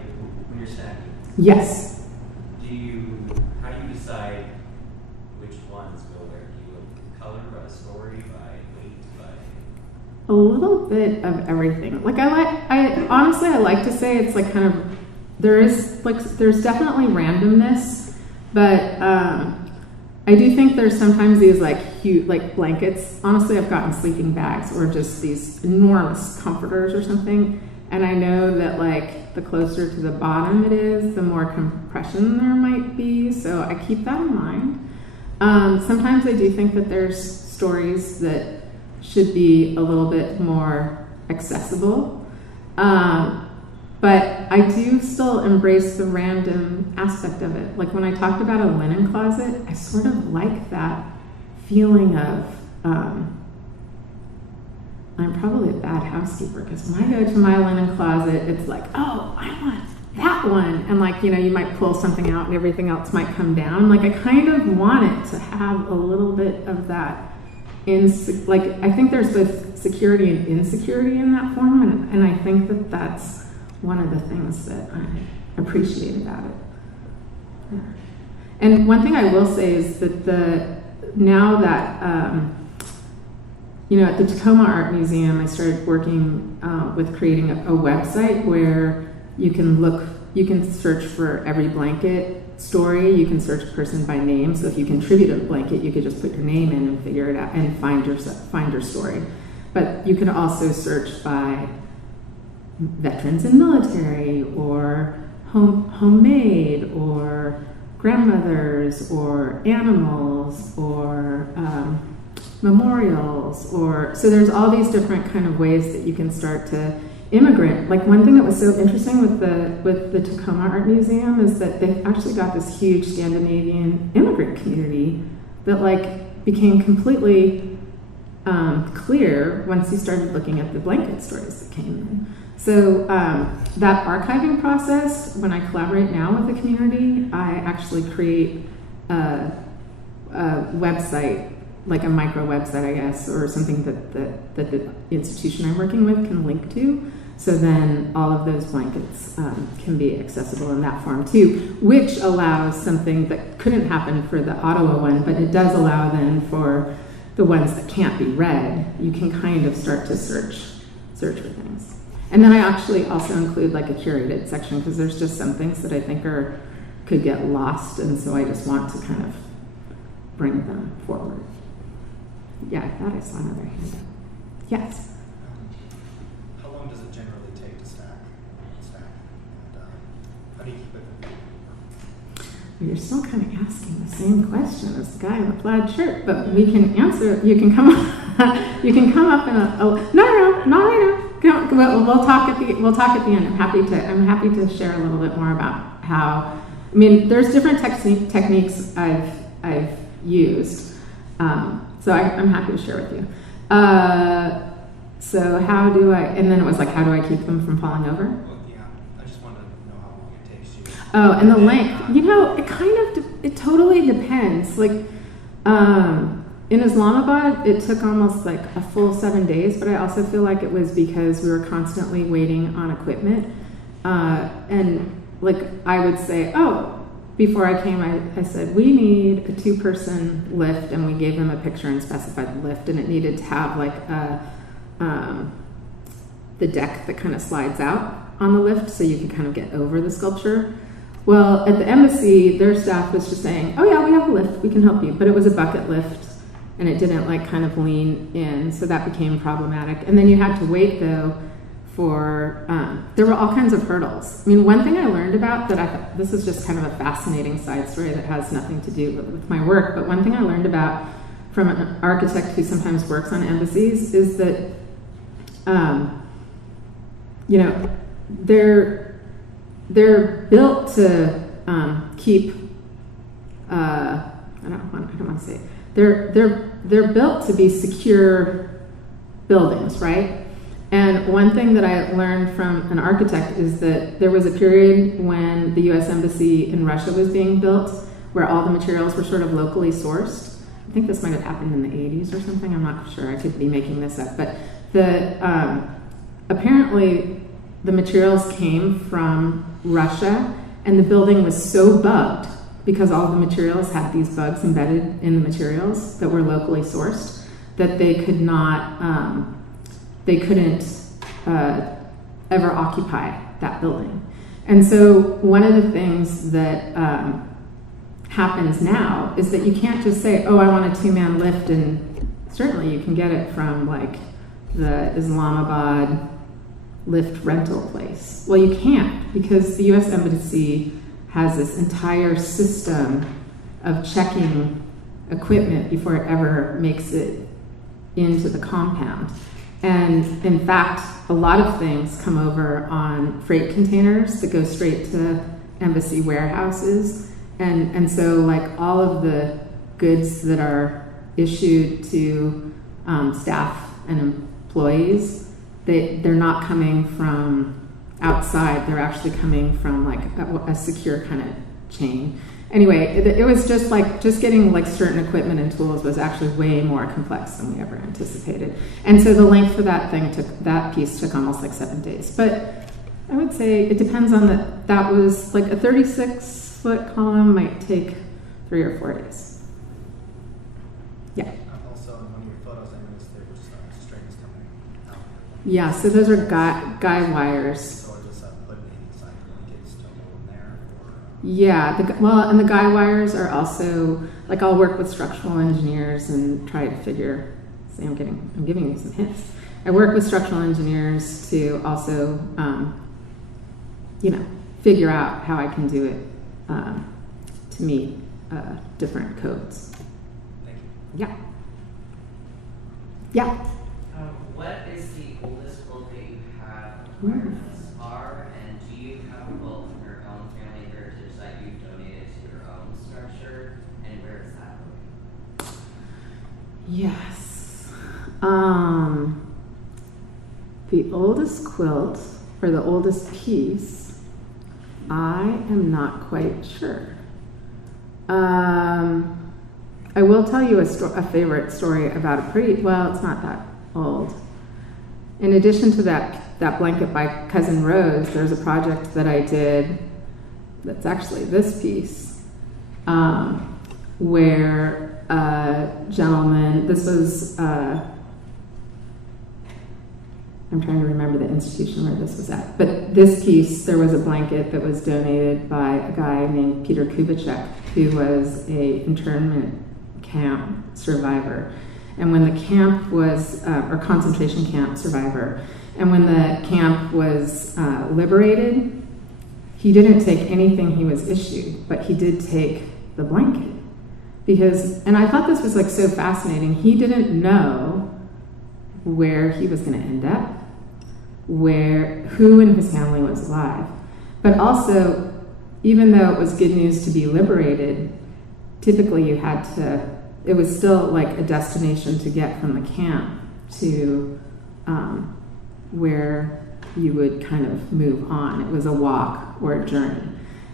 when you're stacking, Yes. how do you decide which ones go where? Do you go color, by story, by weight, by? A little bit of everything. I honestly like to say it's like kind of, there's definitely randomness, but I do think there's sometimes these huge blankets. Honestly, I've gotten sleeping bags or just these enormous comforters or something, and I know that the closer to the bottom it is, the more compression there might be, so I keep that in mind. Sometimes I do think that there's stories that should be a little bit more accessible. But I do still embrace the random aspect of it. Like when I talked about a linen closet, I sort of like that feeling of, I'm probably a bad housekeeper because when I go to my linen closet, it's like, oh, I want that one. And you might pull something out and everything else might come down. I kind of want it to have a little bit of that. I think there's both security and insecurity in that form. And I think that that's one of the things that appreciate about it. Yeah. And one thing I will say is that now that at the Tacoma Art Museum, I started working with creating a website where you can search for every blanket story. You can search a person by name. So if you contribute a blanket, you could just put your name in and figure it out and find your story. But you can also search by veterans and military, or homemade, or grandmothers, or animals, or memorials, so there's all these different kind of ways that you can start to immigrant. Like, one thing that was so interesting with the Tacoma Art Museum is that they actually got this huge Scandinavian immigrant community that like became completely clear once you started looking at the blanket stories that came in. So that archiving process, when I collaborate now with the community, I actually create a website, like a micro website, I guess, or something that the institution I'm working with can link to. So then all of those blankets can be accessible in that form too, which allows something that couldn't happen for the Ottawa one, but it does allow then for the ones that can't be read, you can kind of start to search for things. And then I actually also include like a curated section, because there's just some things that I think could get lost, and so I just want to kind of bring them forward. Yeah, I thought I saw another hand up. Yes? How long does it generally take to stack? And how do you keep it? Well, you're still kind of asking the same question as the guy in the plaid shirt, but we can answer. You can come up. You can come up in no, not right now. We'll talk at the end. I'm happy to share a little bit more about how. I mean, there's different techniques I've used. So I'm happy to share with you. So how do I, and then it was like, how do I keep them from falling over? Well, yeah, I just want to know how long it takes you. Oh, and the length. It totally depends. Like, in Islamabad, it took almost like a full 7 days, but I also feel like it was because we were constantly waiting on equipment. And like, I would say, before I came, I said, we need a 2-person lift, and we gave them a picture and specified the lift, and it needed to have like the deck that kind of slides out on the lift so you can kind of get over the sculpture. Well, at the embassy, their staff was just saying, oh yeah, we have a lift, we can help you. But it was a bucket lift, and it didn't like kind of lean in, so that became problematic. And then you had to wait though for, there were all kinds of hurdles. I mean, one thing I learned about that I thought, this is just kind of a fascinating side story that has nothing to do with my work, but one thing I learned about from an architect who sometimes works on embassies is that, they're built to keep, I don't want to say it. They're built to be secure buildings, right? And one thing that I learned from an architect is that there was a period when the U.S. Embassy in Russia was being built where all the materials were sort of locally sourced. I think this might have happened in the 80s or something. I'm not sure. I could be making this up. But apparently the materials came from Russia, and the building was so bugged because all the materials had these bugs embedded in the materials that were locally sourced that they could not, they couldn't ever occupy that building. And so one of the things that happens now is that you can't just say, oh, I want a 2-man lift, and certainly you can get it from like the Islamabad lift rental place. Well, you can't, because the U.S. Embassy has this entire system of checking equipment before it ever makes it into the compound. And in fact, a lot of things come over on freight containers that go straight to embassy warehouses. And so like all of the goods that are issued to staff and employees, they're not coming from outside, they're actually coming from like a secure kind of chain. Anyway, it was just like, just getting like certain equipment and tools was actually way more complex than we ever anticipated. And so the length for that piece took almost like 7 days. But I would say it depends on that was like a 36-foot column might take 3 or 4 days. Yeah. Also, in one of your photos, I noticed there was strings coming out. Yeah, so those are guy wires. So are just put inside blankets to hold them there? Or, Yeah, and the guy wires are also, like I'll work with structural engineers and try to figure, see I'm giving you some hints. I work with structural engineers to also, figure out how I can do it to meet different codes. Thank you. Yeah. Yeah. What is the oldest book that you have acquired thus far, and do you have a book from your own family heritage that you've donated to your own structure, and where is that book? Yes. The oldest quilt, or the oldest piece, I am not quite sure. I will tell you a favorite story about it's not that old. In addition to that blanket by Cousin Rose, there's a project that I did that's actually this piece, where a gentleman, this was, I'm trying to remember the institution where this was at, but this piece, there was a blanket that was donated by a guy named Peter Kubitschek, who was a internment camp survivor. And when the camp was, or concentration camp survivor, and when the camp was liberated, he didn't take anything he was issued, but he did take the blanket. And I thought this was like so fascinating, he didn't know where he was gonna end up, who in his family was alive. But also, even though it was good news to be liberated, typically it was still like a destination to get from the camp to where you would kind of move on. It was a walk or a journey.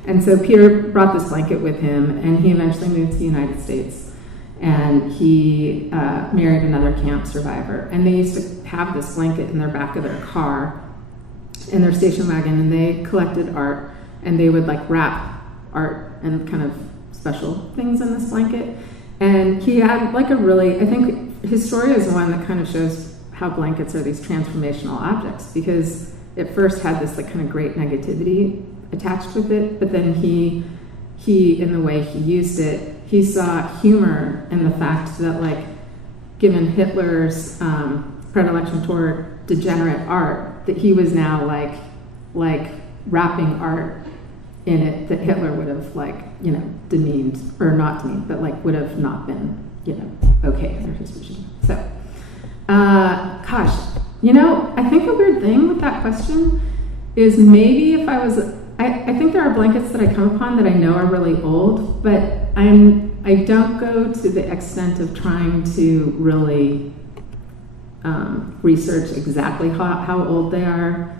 And so Peter brought this blanket with him, and he eventually moved to the United States. And he married another camp survivor. And they used to have this blanket in their back of their car, in their station wagon, and they collected art, and they would like wrap art and kind of special things in this blanket. And he had like I think Historia is one that kind of shows how blankets are these transformational objects, because it first had this like kind of great negativity attached with it, but then he in the way he used it, he saw humor in the fact that, like, given Hitler's predilection toward degenerate art, that he was now like wrapping art in it that Hitler would have demeaned, or not demeaned, but like would have not been okay under his regime. So, I think a weird thing with that question is maybe if I was. I think there are blankets that I come upon that I know are really old, but I don't go to the extent of trying to really research exactly how old they are,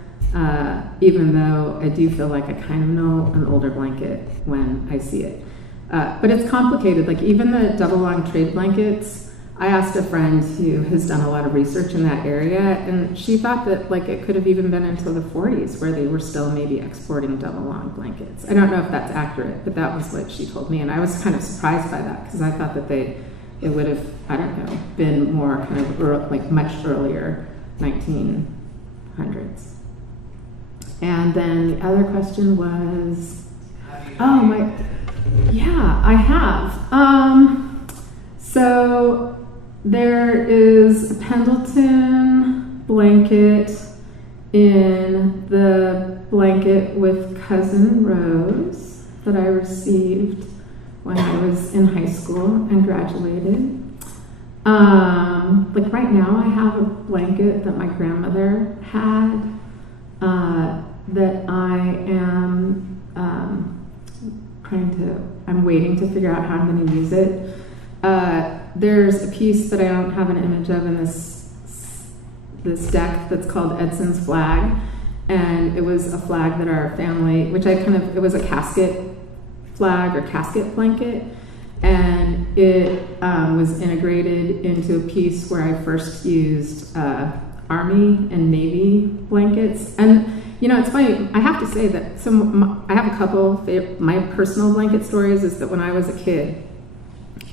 even though I do feel like I kind of know an older blanket when I see it. But it's complicated. Like even the double long trade blankets, I asked a friend who has done a lot of research in that area, and she thought that like it could have even been until the 40s where they were still maybe exporting double long blankets. I don't know if that's accurate, but that was what she told me, and I was kind of surprised by that because I thought that it would have, I don't know, been more kind of like much earlier 1900s. And then the other question was, yeah, I have. So there is a Pendleton blanket in the blanket with Cousin Rose that I received when I was in high school and graduated. Like right now I have a blanket that my grandmother had that I am I'm waiting to figure out how I'm going to use it. There's a piece that I don't have an image of in this deck that's called Edson's flag, and it was a flag that our family, it was a casket flag or casket blanket, and it was integrated into a piece where I first used Army and Navy blankets. And, you know, it's funny, I have to say that I have a couple, my personal blanket stories is that when I was a kid,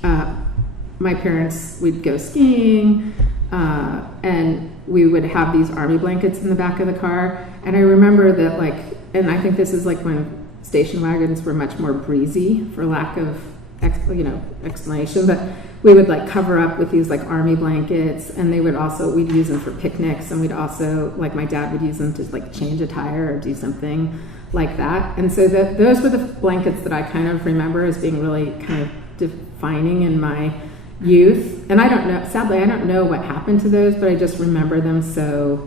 my parents, we'd go skiing, and we would have these Army blankets in the back of the car. And I remember that, like, and I think this is like when station wagons were much more breezy, for lack of explanation, but we would like cover up with these like Army blankets, and we'd use them for picnics, and we'd also, like, my dad would use them to like change a tire or do something like that. And so those were the blankets that I kind of remember as being really kind of defining in my youth. And I don't know, sadly, I don't know what happened to those, but I just remember them so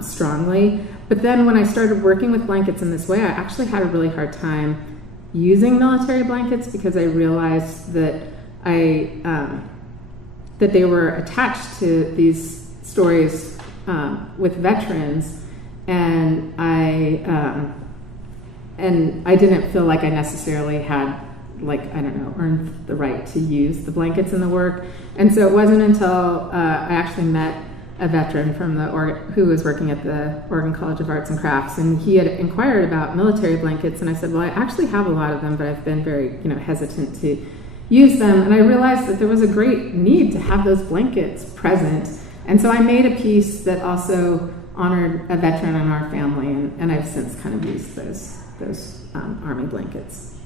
strongly. But then when I started working with blankets in this way, I actually had a really hard time using military blankets, because I realized that that they were attached to these stories with veterans, and I didn't feel like I necessarily had, like, I don't know, earned the right to use the blankets in the work. And so it wasn't until I actually met a veteran from who was working at the Oregon College of Arts and Crafts, and he had inquired about military blankets, and I said, well, I actually have a lot of them, but I've been very, hesitant to use them. And I realized that there was a great need to have those blankets present. And so I made a piece that also honored a veteran in our family, and I've since kind of used those Army blankets.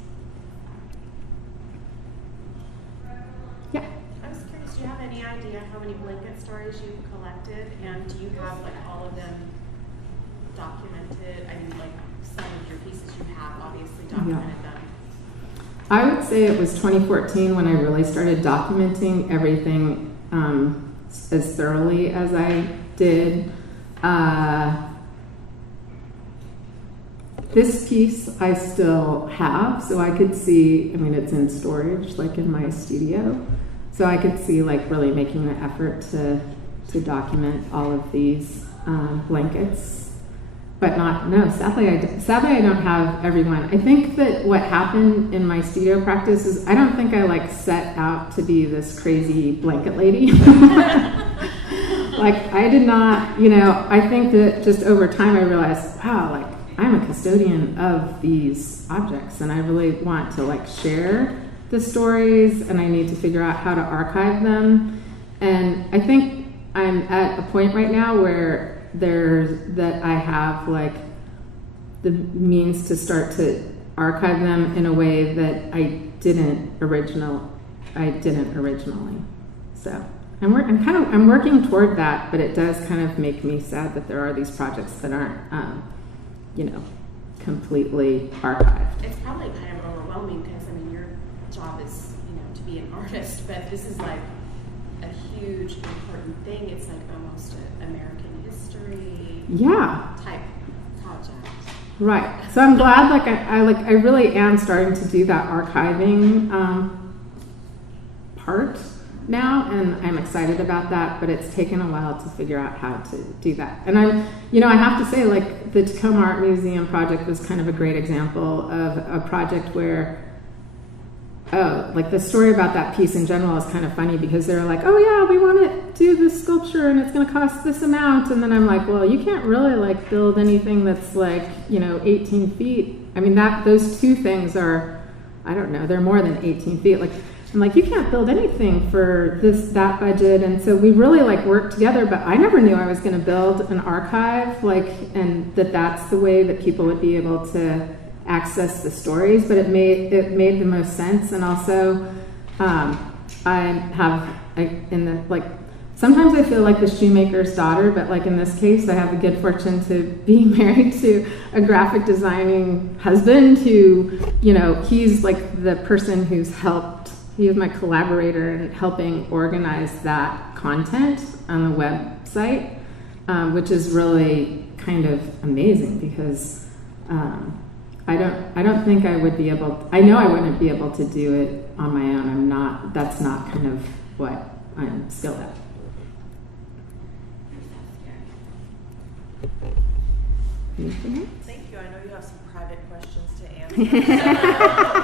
Yeah. I was curious, do you have any idea how many blanket stories you've collected, and do you have like all of them documented? I mean, like some of your pieces you have obviously documented them. I would say it was 2014 when I really started documenting everything as thoroughly as I did. This piece I still have, so I could see, I mean, it's in storage, like in my studio, so I could see, like, really making the effort to document all of these blankets. But sadly I don't have everyone. I think that what happened in my studio practice is I don't think I like set out to be this crazy blanket lady. Like, I did not, I think that just over time I realized, wow, like, I'm a custodian of these objects, and I really want to like share the stories, and I need to figure out how to archive them. And I think I'm at a point right now where I have like the means to start to archive them in a way that I didn't originally. So I'm working toward that, but it does kind of make me sad that there are these projects that aren't, completely archived. It's probably kind of overwhelming because, I mean, your job is, to be an artist, but this is like a huge, important thing. It's like almost an American history type project. Right. So I'm glad, like, I really am starting to do that archiving part now, and I'm excited about that, but it's taken a while to figure out how to do that. And I have to say, like, the Tacoma Art Museum project was kind of a great example of a project where, like, the story about that piece in general is kind of funny, because they're like, oh yeah, we want to do this sculpture and it's going to cost this amount. And then I'm like, well, you can't really like build anything that's like, 18 feet. I mean, those two things are, I don't know, they're more than 18 feet. Like, I'm like, you can't build anything for that budget. And so we really like worked together, but I never knew I was going to build an archive, like, and that's the way that people would be able to access the stories. But it made the most sense. And also, sometimes I feel like the shoemaker's daughter, but like in this case, I have the good fortune to be married to a graphic designing husband who, he's like the person who's helped. He was my collaborator in helping organize that content on the website, which is really kind of amazing, because I don't think I would be able. I know I wouldn't be able to do it on my own. That's not kind of what I'm skilled at. Anything else? Thank you. I know you have some private questions to answer.